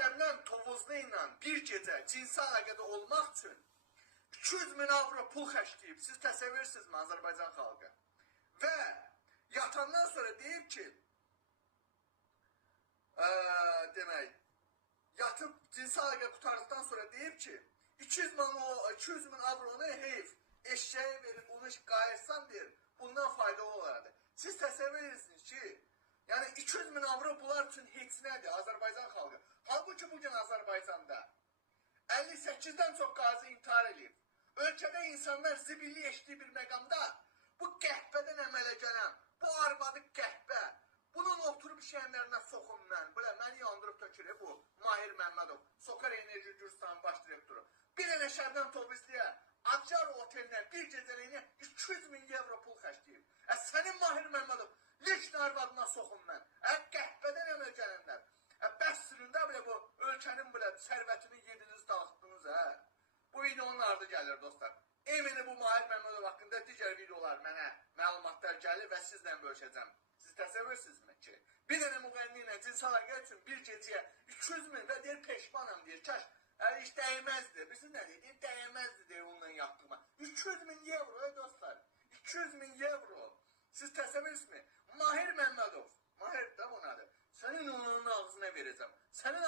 Şəbnəm Tovuzlu ilə bir gecə cinsi əlaqədə olmaq üçün 200 min avro pul xərcləyib. Siz təsəvvürsünüzmü Azərbaycan xalqı? Və yatandan sonra deyib ki, demək, yatıb cinsi əlaqə qutardıqdan sonra deyib ki, 200 min avronu heyf, eşeğe verip bunu qayırsan deyir, bundan faydalı olardı. Siz təsəvvür edirsiniz ki, yani 200 min avro bunlar üçün heç nədir Azərbaycan xalqı. Halbuki bugün Azərbaycanda 58'den çok qazi intihar edib. Ölkədə insanlar zibilli eşdiyi bir məqamda bu qəhbədən əmələ gələn, bu arvadı qəhbə, bunun oturub işləyənlərinə soxum mən. Belə məni yandırıb tökürü bu Mahir Məmmədov, Sokar Enerji Gürcistanın baş direktoru. Bir dənə Şəbnəm Tovuzluya Akçar otelinə bir gecəliyinə 200 min euro pul xərcləyib. Sənin Mahir Məmmədov, leşin arvadına soxum mən. Qəhbədən əmələ gələnlər. Bəs süründə belə bu ölkənin belə sərvətini yediniz, dağıtdınız, hə? Bu videonun ardı gəlir, dostlar. Eminim bu Mahir Məmmədov haqqında digər videolar mənə məlumatlar gəlir və sizlə bölüşəcəm. Siz təsəvvürsünüzmü ki, bir dənə müğənni ilə cinsi əlaqə üçün bir gecəyə 200 min və deyir peşmanam deyir, kaş hiç dəyməzdi. Bilirsiniz nə deyir? Dəyməzdi deyir onunla yaptığıma. 200 min euro, dostlar. 200 min euro. Siz təsəvvürsünüzmü? Mahir Məmmədov. Mahir də bunadır. Sənin onun ağzına verəcəm. Sənin